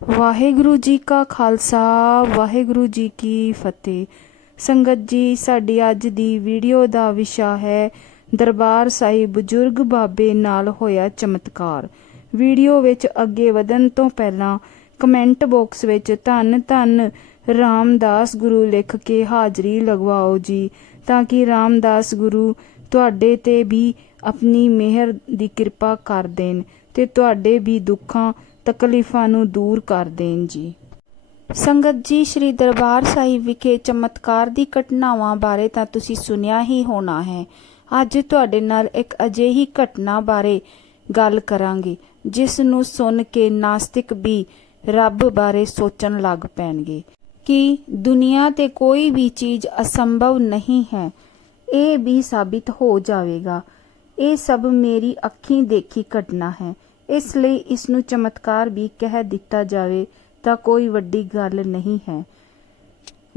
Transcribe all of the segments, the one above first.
ਵਾਹਿਗੁਰੂ ਜੀ ਕਾ ਖਾਲਸਾ, ਵਾਹਿਗੁਰੂ ਜੀ ਕੀ ਫਤਿਹ। ਸੰਗਤ ਜੀ, ਸਾਡੀ ਅੱਜ ਦੀ ਵੀਡੀਓ ਦਾ ਵਿਸ਼ਾ ਹੈ ਦਰਬਾਰ ਸਾਹਿਬ ਬਜ਼ੁਰਗ ਬਾਬੇ ਨਾਲ ਹੋਇਆ ਚਮਤਕਾਰ। ਵੀਡੀਓ ਵਿੱਚ ਅੱਗੇ ਵਧਣ ਤੋਂ ਪਹਿਲਾਂ ਕਮੈਂਟ ਬਾਕਸ ਵਿੱਚ ਧੰਨ ਧੰਨ ਰਾਮਦਾਸ ਗੁਰੂ ਲਿਖ ਕੇ ਹਾਜ਼ਰੀ ਲਗਵਾਓ ਜੀ, ਤਾਂ ਕਿ ਰਾਮਦਾਸ ਗੁਰੂ ਤੁਹਾਡੇ ਤੇ ਵੀ ਆਪਣੀ ਮਿਹਰ ਦੀ ਕਿਰਪਾ ਕਰ ਦੇਣ ਤੇ ਤੁਹਾਡੇ ਵੀ ਦੁੱਖਾਂ ਤਕਲੀਫਾਂ ਨੂੰ ਦੂਰ ਕਰ ਦੇਣ ਜੀ। ਸੰਗਤ ਜੀ, ਸ੍ਰੀ ਦਰਬਾਰ ਸਾਹਿਬ ਵਿਖੇ ਚਮਤਕਾਰ ਦੀ ਘਟਨਾਵਾਂ ਬਾਰੇ ਤਾਂ ਤੁਸੀਂ ਸੁਨਿਆ ਹੀ ਹੋਣਾ ਹੈ। ਅੱਜ ਤੁਹਾਡੇ ਨਾਲ ਇੱਕ ਅਜਿਹੀ ਘਟਨਾ ਬਾਰੇ ਗੱਲ ਕਰਾਂਗੇ, ਜਿਸ ਨੂੰ ਸੁਣ ਕੇ ਨਾਸਤਿਕ ਵੀ ਰੱਬ ਬਾਰੇ ਸੋਚਣ ਲੱਗ ਪੈਣਗੇ ਕਿ ਦੁਨੀਆ ਤੇ ਕੋਈ ਵੀ ਚੀਜ਼ ਅਸੰਭਵ ਨਹੀਂ ਹੈ। ਇਹ ਵੀ ਸਾਬਿਤ ਹੋ ਜਾਵੇਗਾ। ਇਹ ਸਭ ਮੇਰੀ ਅੱਖੀਂ ਦੇਖੀ ਘਟਨਾ ਹੈ। ਇਸ ਲਈ ਇਸ ਨੂੰ ਚਮਤਕਾਰ ਵੀ ਕਹਿ ਦਿੱਤਾ ਜਾਵੇ ਤਾਂ ਕੋਈ ਵੱਡੀ ਗੱਲ ਨਹੀਂ ਹੈ।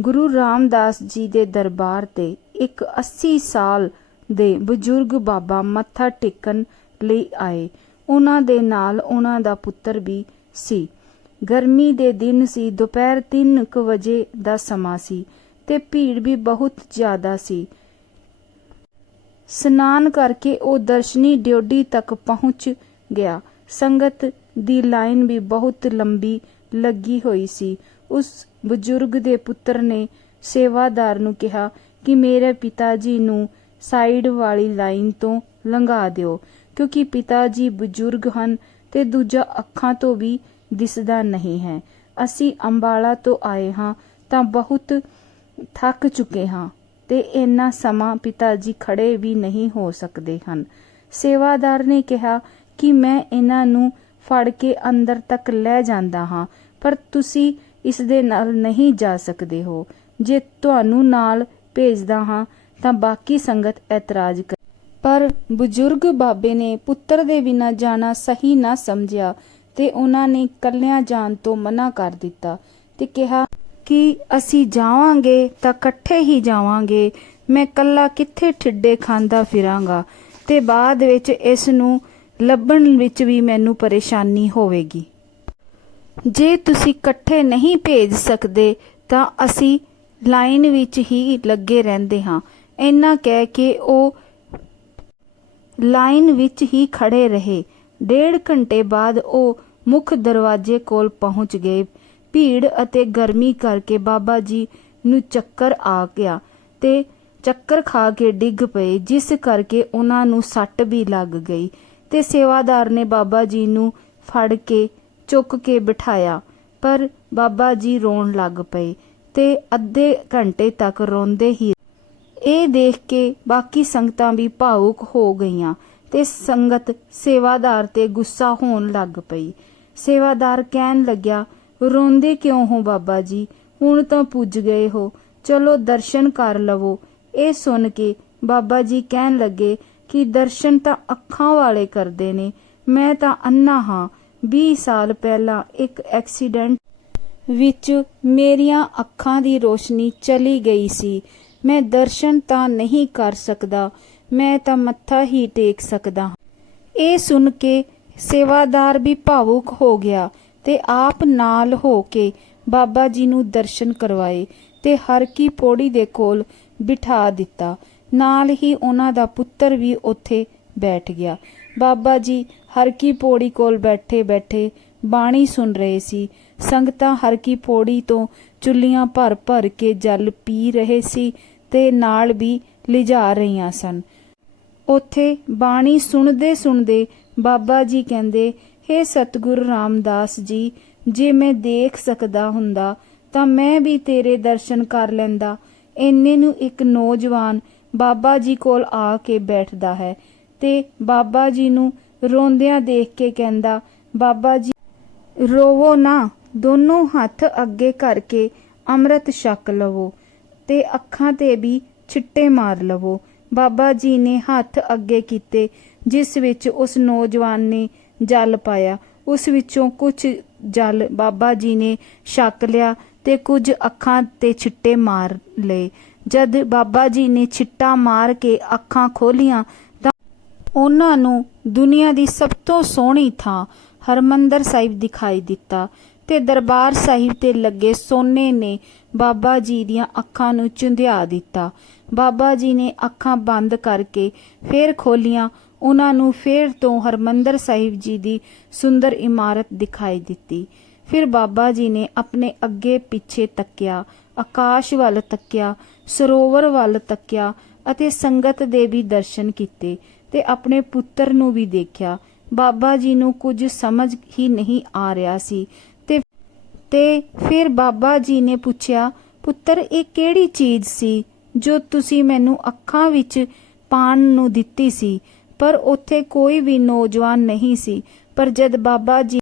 ਗੁਰੂ ਰਾਮਦਾਸ ਜੀ ਦੇ ਦਰਬਾਰ ਤੇ ਇੱਕ 80 ਸਾਲ ਦੇ ਬਜ਼ੁਰਗ ਬਾਬਾ ਮੱਥਾ ਟੇਕਣ ਲਈ ਆਏ। ਉਹਨਾਂ ਦੇ ਨਾਲ ਉਹਨਾਂ ਦਾ ਪੁੱਤਰ ਵੀ ਸੀ। ਗਰਮੀ ਦੇ ਦਿਨ ਸੀ, ਦੁਪਹਿਰ 3:00 ਵਜੇ ਦਾ ਸਮਾਂ ਸੀ ਤੇ ਭੀੜ ਵੀ ਬਹੁਤ ਜ਼ਿਆਦਾ ਸੀ। ਸਨਾਨ ਕਰਕੇ ਉਹ ਦਰਸ਼ਨੀ ਡਿਓਡੀ ਤੱਕ ਪਹੁੰਚ ਗਿਆ। ਸੰਗਤ ਦੀ ਲਾਈਨ ਵੀ ਬਹੁਤ ਲੰਬੀ ਲੱਗੀ ਹੋਈ ਸੀ। ਉਸ ਬਜ਼ੁਰਗ ਦੇ ਪੁੱਤਰ ਨੇ ਸੇਵਾਦਾਰ ਨੂੰ ਕਿਹਾ ਕਿ ਮੇਰੇ ਪਿਤਾ ਜੀ ਨੂੰ ਸਾਈਡ ਵਾਲੀ ਲਾਈਨ ਤੋਂ ਲੰਘਾ ਦਿਓ, ਕਿਉਂਕਿ ਪਿਤਾ ਜੀ ਬਜ਼ੁਰਗ ਹਨ ਤੇ ਦੂਜਾ ਅੱਖਾਂ ਤੋਂ ਵੀ ਦਿਸਦਾ ਨਹੀਂ ਹੈ। ਅਸੀਂ ਅੰਬਾਲਾ ਤੋਂ ਆਏ ਹਾਂ ਤਾਂ ਬਹੁਤ ਥੱਕ ਚੁੱਕੇ ਹਾਂ ਤੇ ਇੰਨਾ ਸਮਾਂ ਪਿਤਾ ਜੀ ਖੜੇ ਵੀ ਨਹੀਂ ਹੋ ਸਕਦੇ ਹਨ। ਸੇਵਾਦਾਰ ਨੇ ਕਿਹਾ ਕਿ ਮੈਂ ਇਹਨਾਂ ਨੂੰ ਫੜ ਕੇ ਅੰਦਰ ਤੱਕ ਲੈ ਜਾਂਦਾ ਹਾਂ, ਪਰ ਤੁਸੀਂ ਇਸ ਦੇ ਨਾਲ ਨਹੀਂ ਜਾ ਸਕਦੇ ਹੋ। ਜੇ ਤੁਹਾਨੂੰ ਨਾਲ ਭੇਜਦਾ ਹਾਂ, ਤਾਂ ਬਾਕੀ ਸੰਗਤ ਇਤਰਾਜ਼ ਕਰ। ਪਰ ਬਜ਼ੁਰਗ ਬਾਬੇ ਨੇ ਪੁੱਤਰ ਦੇ ਬਿਨਾਂ ਜਾਣਾ ਸਹੀ ਨਾ ਸਮਝਿਆ ਤੇ ਉਹਨਾਂ ਨੇ ਕੱਲਿਆਂ ਜਾਣ ਤੋਂ ਮਨਾ ਕਰ ਦਿੱਤਾ ਤੇ ਕਿਹਾ ਕਿ ਅਸੀਂ ਜਾਵਾਂਗੇ ਤਾਂ ਇਕੱਠੇ ਹੀ ਜਾਵਾਂਗੇ, ਮੈਂ ਕੱਲਾ ਕਿੱਥੇ ਠਿੱਡੇ ਖਾਂਦਾ ਫਿਰਾਂਗਾ ਤੇ ਬਾਅਦ ਵਿੱਚ ਇਸ ਨੂੰ ਲੱਭਣ ਵਿੱਚ ਵੀ ਮੈਨੂੰ ਪਰੇਸ਼ਾਨੀ ਹੋਵੇਗੀ। ਜੇ ਤੁਸੀਂ ਇਕੱਠੇ ਨਹੀਂ ਭੇਜ ਸਕਦੇ, ਤਾਂ ਅਸੀਂ ਲਾਈਨ ਵਿੱਚ ਹੀ ਲੱਗੇ ਰਹਿੰਦੇ ਹਾਂ। ਇੰਨਾ ਕਹਿ ਕੇ ਉਹ ਲਾਈਨ ਵਿੱਚ ਹੀ ਖੜੇ ਰਹੇ। ਡੇਢ ਘੰਟੇ ਬਾਅਦ ਉਹ ਮੁੱਖ ਦਰਵਾਜ਼ੇ ਕੋਲ ਪਹੁੰਚ ਗਏ। ਭੀੜ ਅਤੇ ਗਰਮੀ ਕਰਕੇ ਬਾਬਾ ਜੀ ਨੂੰ ਚੱਕਰ ਆ ਗਿਆ ਤੇ ਚੱਕਰ ਖਾ ਕੇ ਡਿੱਗ ਪਏ, ਜਿਸ ਕਰਕੇ ਉਹਨਾਂ ਨੂੰ ਸੱਟ ਵੀ ਲੱਗ ਗਈ। ਤੇ ਸੇਵਾਦਾਰ ਨੇ ਬਾਬਾ ਜੀ ਨੂੰ ਫੜ ਕੇ, ਚੁੱਕ ਕੇ ਬਿਠਾਇਆ। ਪਰ ਬਾਬਾ ਜੀ ਰੋਣ ਲੱਗ ਪਏ ਤੇ ਅੱਧੇ ਘੰਟੇ ਤੱਕ ਰੋਂਦੇ ਹੀ ਇਹ ਦੇਖ ਕੇ ਬਾਕੀ ਸੰਗਤਾਂ ਵੀ ਭਾਵੁਕ ਹੋ ਗਈਆਂ ਤੇ ਸੰਗਤ ਸੇਵਾਦਾਰ ਤੇ ਗੁੱਸਾ ਹੋਣ ਲੱਗ ਪਈ। ਸੇਵਾਦਾਰ ਕਹਿਣ ਲੱਗਿਆ, ਰੋਂਦੇ ਕਿਉਂ ਹੋ ਬਾਬਾ ਜੀ? ਹੁਣ ਤਾਂ ਪੁੱਜ ਗਏ ਹੋ। ਚਲੋ ਦਰਸ਼ਨ ਕਰ ਲਵੋ। ਇਹ ਸੁਣ ਕੇ ਬਾਬਾ ਜੀ ਕਹਿਣ ਲੱਗੇ ਕਿ ਦਰਸ਼ਨ ਤਾਂ ਅੱਖਾਂ ਵਾਲੇ ਕਰਦੇ ਨੇ। ਮੈਂ ਤਾਂ ਅੰਨਾ ਹਾਂ। 20 ਸਾਲ ਪਹਿਲਾਂ ਇੱਕ ਐਕਸੀਡੈਂਟ ਵਿੱਚ ਮੇਰੀਆਂ ਅੱਖਾਂ ਦੀ ਰੋਸ਼ਨੀ ਚਲੀ ਗਈ ਸੀ। ਮੈਂ ਦਰਸ਼ਨ ਤਾਂ ਨਹੀਂ ਕਰ ਸਕਦਾ। ਮੈਂ ਤਾਂ ਮੱਥਾ ਹੀ ਟੇਕ ਸਕਦਾ ਇਹ ਸੁਣ ਕੇ ਸੇਵਾਦਾਰ ਵੀ ਭਾਵੁਕ ਹੋ ਗਿਆ ਤੇ ਆਪ ਨਾਲ ਹੋ ਕੇ ਬਾਬਾ ਜੀ ਨੂੰ ਦਰਸ਼ਨ ਕਰਵਾਏ ਤੇ ਹਰ ਕੀ ਪੌੜੀ ਦੇ ਕੋਲ ਬਿਠਾ ਦਿੱਤਾ। ਨਾਲ ਹੀ ਉਹਨਾਂ ਦਾ ਪੁੱਤਰ ਵੀ ਉੱਥੇ ਬੈਠ ਗਿਆ। ਬਾਬਾ ਜੀ ਹਰਕੀ ਪੌੜੀ ਕੋਲ ਬੈਠੇ ਬੈਠੇ ਬਾਣੀ ਸੁਣ ਰਹੇ ਸੀ। ਸੰਗਤਾਂ ਹਰਕੀ ਪੌੜੀ ਤੋਂ ਚੁੱਲੀਆਂ ਭਰ ਭਰ ਕੇ ਜਲ ਪੀ ਰਹੇ ਸੀ ਤੇ ਨਾਲ ਵੀ ਲਿਜਾ ਰਹੀਆਂ ਸਨ। ਉੱਥੇ ਬਾਣੀ ਸੁਣਦੇ ਸੁਣਦੇ ਬਾਬਾ ਜੀ ਕਹਿੰਦੇ, ਹੇ ਸਤਿਗੁਰੂ ਰਾਮਦਾਸ ਜੀ, ਜੇ ਮੈਂ ਦੇਖ ਸਕਦਾ ਹੁੰਦਾ ਤਾਂ ਮੈਂ ਵੀ ਤੇਰੇ ਦਰਸ਼ਨ ਕਰ ਲੈਂਦਾ। ਇੰਨੇ ਨੂੰ ਇੱਕ ਨੌਜਵਾਨ ਬਾਬਾ ਜੀ ਕੋਲ ਆ ਕੇ ਬੈਠਦਾ ਹੈ ਤੇ ਬਾਬਾ ਜੀ ਨੂੰ ਰੋਂਦਿਆਂ ਦੇਖ ਕੇ ਕਹਿੰਦਾ, ਬਾਬਾ ਜੀ, ਰੋਵੋ ਨਾ, ਦੋਨੋਂ ਹੱਥ ਅੱਗੇ ਕਰਕੇ ਅੰਮ੍ਰਿਤ ਛਕ ਲਵੋ ਤੇ ਅੱਖਾਂ ਤੇ ਵੀ ਛਿੱਟੇ ਮਾਰ ਲਵੋ। ਬਾਬਾ ਜੀ ਨੇ ਹੱਥ ਅੱਗੇ ਕੀਤੇ, ਜਿਸ ਵਿੱਚ ਉਸ ਨੌਜਵਾਨ ਨੇ ਜਲ ਪਾਇਆ। ਉਸ ਵਿੱਚੋਂ ਕੁਝ ਜਲ ਬਾਬਾ ਜੀ ਨੇ ਛਕ ਲਿਆ ਤੇ ਕੁਝ ਅੱਖਾਂ ਤੇ ਛਿੱਟੇ ਮਾਰ ਲਏ। ਜਦ ਬਾਬਾ ਜੀ ਨੇ ਛਿੱਟਾ ਮਾਰ ਕੇ ਅੱਖਾਂ ਖੋਲੀਆਂ ਤਾਂ ਉਹਨਾਂ ਨੂੰ ਦੁਨੀਆ ਦੀ ਸਭ ਤੋਂ ਸੋਹਣੀ ਥਾਂ ਹਰਮੰਦਰ ਸਾਹਿਬ ਦਿਖਾਈ ਦਿੱਤਾ ਤੇ ਦਰਬਾਰ ਸਾਹਿਬ ਤੇ ਲੱਗੇ ਸੋਨੇ ਨੇ ਬਾਬਾ ਜੀ ਦੀਆਂ ਅੱਖਾਂ ਨੂੰ ਚੁੰਧਿਆ ਦਿੱਤਾ। ਬਾਬਾ ਜੀ ਨੇ ਅੱਖਾਂ ਬੰਦ ਕਰਕੇ ਫੇਰ ਖੋਲੀਆਂ। ਉਹਨਾਂ ਨੂੰ ਫੇਰ ਤੋਂ ਹਰਮੰਦਰ ਸਾਹਿਬ ਜੀ ਦੀ ਸੁੰਦਰ ਇਮਾਰਤ ਦਿਖਾਈ ਦਿੱਤੀ। ਫਿਰ ਬਾਬਾ ਜੀ ਨੇ ਆਪਣੇ ਅੱਗੇ ਪਿੱਛੇ ਤੱਕਿਆ। ਆਕਾਸ਼ ਵੱਲ ਤੱਕਿਆ, ਸਰੋਵਰ ਵੱਲ ਤੱਕਿਆ ਅਤੇ ਸੰਗਤ ਦੇ ਵੀ ਦਰਸ਼ਨ ਕੀਤੇ ਤੇ ਆਪਣੇ ਪੁੱਤਰ ਨੂੰ ਵੀ ਦੇਖਿਆ। ਬਾਬਾ ਜੀ ਨੂੰ ਕੁਝ ਸਮਝ ਹੀ ਨਹੀਂ ਆ ਰਿਹਾ ਸੀ ਤੇ ਤੇ ਫਿਰ ਬਾਬਾ ਜੀ ਨੇ ਪੁੱਛਿਆ, ਪੁੱਤਰ, ਇਹ ਕਿਹੜੀ ਚੀਜ਼ ਸੀ ਜੋ ਤੁਸੀਂ ਮੈਨੂੰ ਅੱਖਾਂ ਵਿੱਚ ਪਾਣ ਨੂੰ ਦਿੱਤੀ ਸੀ? ਪਰ ਉੱਥੇ ਕੋਈ ਵੀ ਨੌਜਵਾਨ ਨਹੀਂ ਸੀ। ਪਰ ਜਦ ਬਾਬਾ ਜੀ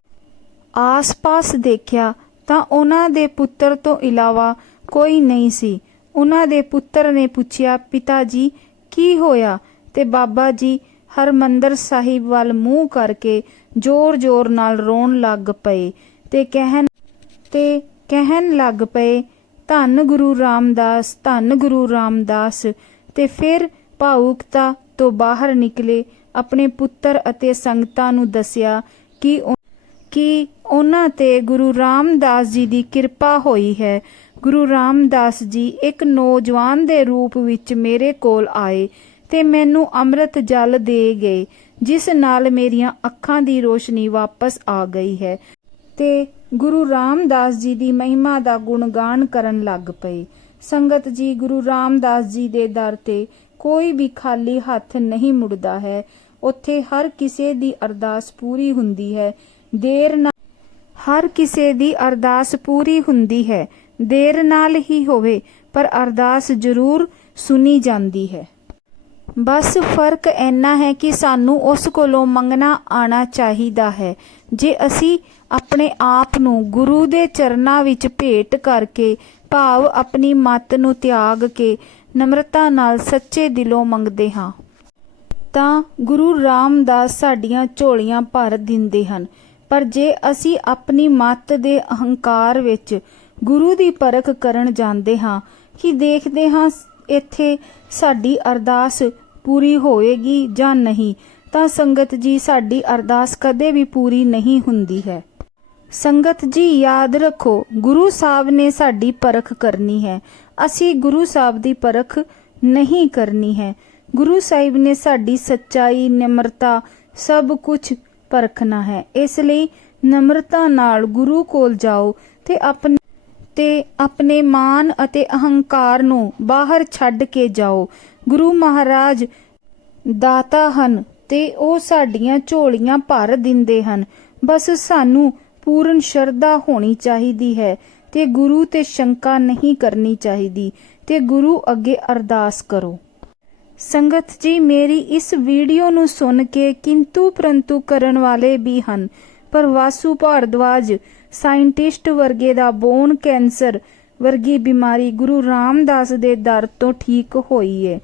ਆਸ-ਪਾਸ ਦੇਖਿਆ ਤਾਂ ਉਹਨਾਂ ਦੇ ਪੁੱਤਰ ਤੋਂ ਇਲਾਵਾ ਕੋਈ ਨਹੀਂ ਸੀ। ਉਹਨਾਂ ਦੇ ਪੁੱਤਰ ਨੇ ਪੁੱਛਿਆ, ਪਿਤਾ ਜੀ, ਕੀ ਹੋਇਆ? ਤੇ ਬਾਬਾ ਜੀ ਹਰਮੰਦਰ ਸਾਹਿਬ ਵੱਲ ਮੂੰਹ ਕਰਕੇ ਜ਼ੋਰ-ਜ਼ੋਰ ਨਾਲ ਰੋਣ ਲੱਗ ਪਏ ਤੇ ਕਹਿਣ ਤੇ ਕਹਿਣ ਲੱਗ ਪਏ, ਧੰਨ ਗੁਰੂ ਰਾਮਦਾਸ, ਧੰਨ ਗੁਰੂ ਰਾਮਦਾਸ। ਤੇ ਫਿਰ ਭਾਵੁਕਤਾ ਤੋਂ ਬਾਹਰ ਨਿਕਲੇ, ਆਪਣੇ ਪੁੱਤਰ ਅਤੇ ਸੰਗਤਾਂ ਨੂੰ ਦੱਸਿਆ ਕਿ ਉਹ- ਕਿ ਉਹਨਾਂ ਤੇ ਗੁਰੂ ਰਾਮਦਾਸ ਜੀ ਦੀ ਕਿਰਪਾ ਹੋਈ ਹੈ। ਗੁਰੂ ਰਾਮਦਾਸ ਜੀ ਇੱਕ ਨੌਜਵਾਨ ਦੇ ਰੂਪ ਵਿੱਚ ਮੇਰੇ ਕੋਲ ਆਏ ਤੇ ਮੈਨੂੰ ਅੰਮ੍ਰਿਤ ਜਲ ਦੇ ਗਏ, ਜਿਸ ਨਾਲ ਮੇਰੀਆਂ ਅੱਖਾਂ ਦੀ ਰੋਸ਼ਨੀ ਵਾਪਸ ਆ ਗਈ ਹੈ ਤੇ ਗੁਰੂ ਰਾਮਦਾਸ ਜੀ ਦੀ ਮਹਿਮਾ ਦਾ ਗੁਣਗਾਨ ਕਰਨ ਲੱਗ ਪਏ। ਸੰਗਤ ਜੀ, ਗੁਰੂ ਰਾਮਦਾਸ ਜੀ ਦੇ ਦਰ ਤੇ ਕੋਈ ਵੀ ਖਾਲੀ ਹੱਥ ਨਹੀਂ ਮੁੜਦਾ ਹੈ। ਉੱਥੇ ਹਰ ਕਿਸੇ ਦੀ ਅਰਦਾਸ ਪੂਰੀ ਹੁੰਦੀ ਹੈ। ਦੇਰ ਨਾਲ ਹਰ ਕਿਸੇ ਦੀ ਅਰਦਾਸ ਪੂਰੀ ਹੁੰਦੀ ਹੈ। ਦੇਰ ਨਾਲ ਹੀ ਹੋਵੇ, ਪਰ ਅਰਦਾਸ ਜ਼ਰੂਰ ਸੁਣੀ ਜਾਂਦੀ ਹੈ। ਬਸ ਫ਼ਰਕ ਇੰਨਾ ਹੈ ਕਿ ਸਾਨੂੰ ਉਸ ਕੋਲੋਂ ਮੰਗਣਾ ਆਣਾ ਚਾਹੀਦਾ ਹੈ। ਜੇ ਅਸੀਂ ਆਪਣੇ ਆਪ ਨੂੰ ਗੁਰੂ ਦੇ ਚਰਨਾਂ ਵਿੱਚ ਭੇਟ ਕਰਕੇ ਭਾਵ ਆਪਣੀ ਮੱਤ ਨੂੰ ਤਿਆਗ ਕੇ ਨਮਰਤਾ ਨਾਲ ਸੱਚੇ ਦਿਲੋਂ ਮੰਗਦੇ ਹਾਂ, ਤਾਂ ਗੁਰੂ ਰਾਮਦਾਸ ਸਾਡੀਆਂ ਝੋਲੀਆਂ ਭਰ ਦਿੰਦੇ ਹਨ। ਪਰ ਜੇ ਅਸੀਂ ਆਪਣੀ ਮੱਤ ਦੇ ਅਹੰਕਾਰ ਵਿੱਚ ਗੁਰੂ ਦੀ ਪਰਖ ਕਰਨ ਜਾਂਦੇ ਹਾਂ, ਕਿ ਦੇਖਦੇ ਹਾਂ ਇੱਥੇ ਸਾਡੀ ਅਰਦਾਸ ਪੂਰੀ ਹੋਏਗੀ ਜਾਂ ਨਹੀਂ, ਤਾਂ ਸੰਗਤ ਜੀ ਸਾਡੀ ਅਰਦਾਸ ਕਦੇ ਵੀ ਪੂਰੀ ਨਹੀਂ ਹੁੰਦੀ ਹੈ। ਸੰਗਤ ਜੀ, ਯਾਦ ਰੱਖੋ, ਗੁਰੂ ਸਾਹਿਬ ਨੇ ਸਾਡੀ ਪਰਖ ਕਰਨੀ ਹੈ। ਅਸੀਂ ਗੁਰੂ ਸਾਹਿਬ ਦੀ ਪਰਖ ਨਹੀਂ ਕਰਨੀ ਹੈ। ਗੁਰੂ ਸਾਹਿਬ ਨੇ ਸਾਡੀ ਸੱਚਾਈ, ਨਿਮਰਤਾ ਸਭ ਕੁਝ ਪਰਖਣਾ ਹੈ। ਇਸ ਲਈ ਨਮਰਤਾ ਨਾਲ ਗੁਰੂ ਕੋਲ ਜਾਓ ਤੇ ਆਪਣੇ ਤੇ ਆਪਣੇ ਮਾਨ ਅਤੇ ਅਹੰਕਾਰ ਨੂੰ ਬਾਹਰ ਛੱਡ ਕੇ ਜਾਓ। ਗੁਰੂ ਮਹਾਰਾਜ ਦਾਤਾ ਹਨ ਤੇ ਉਹ ਸਾਡੀਆਂ ਝੋਲੀਆਂ ਭਰ ਦਿੰਦੇ ਹਨ। ਬਸ ਸਾਨੂੰ ਪੂਰਨ ਸ਼ਰਧਾ ਹੋਣੀ ਚਾਹੀਦੀ ਹੈ ਤੇ ਗੁਰੂ ਤੇ ਸ਼ੰਕਾ ਨਹੀਂ ਕਰਨੀ ਚਾਹੀਦੀ ਤੇ ਗੁਰੂ ਅੱਗੇ ਅਰਦਾਸ ਕਰੋ। ਸੰਗਤ ਜੀ, ਮੇਰੀ ਇਸ ਵੀਡੀਓ ਨੂੰ ਸੁਣ ਕੇ ਕਿੰਤੂ ਪ੍ਰੰਤੂ ਕਰਨ ਵਾਲੇ ਵੀ ਹਨ। ਪਰ ਵਾਸੂ ਭਾਰਦਵਾਜ ਸਾਇੰਟਿਸਟ ਵਰਗੇ ਦਾ ਬੋਨ ਕੈਂਸਰ ਵਰਗੀ ਬਿਮਾਰੀ ਗੁਰੂ ਰਾਮਦਾਸ ਦੇ ਦਰ ਤੋਂ ਠੀਕ ਹੋਈ ਹੈ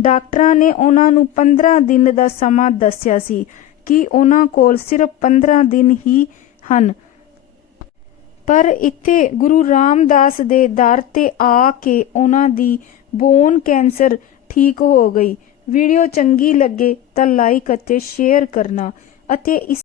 ਡਾਕਟਰਾਂ ਨੇ ਉਹਨਾਂ ਨੂੰ 15 ਦਿਨ ਦਾ ਸਮਾਂ ਦੱਸਿਆ ਸੀ ਕਿ ਉਹਨਾਂ ਕੋਲ ਸਿਰਫ 15 ਦਿਨ ਹੀ ਹਨ। ਪਰ ਇੱਥੇ ਗੁਰੂ ਰਾਮਦਾਸ ਦੇ ਦਰ ਤੇ ਆ ਕੇ ਉਹਨਾਂ ਦੀ ਬੋਨ ਕੈਂਸਰ ਠੀਕ ਹੋ ਗਈ। ਵੀਡੀਓ ਚੰਗੀ ਲੱਗੇ ਤਾਂ ਲਾਈਕ ਅਤੇ ਸ਼ੇਅਰ ਕਰਨਾ ਅਤੇ ਇਸ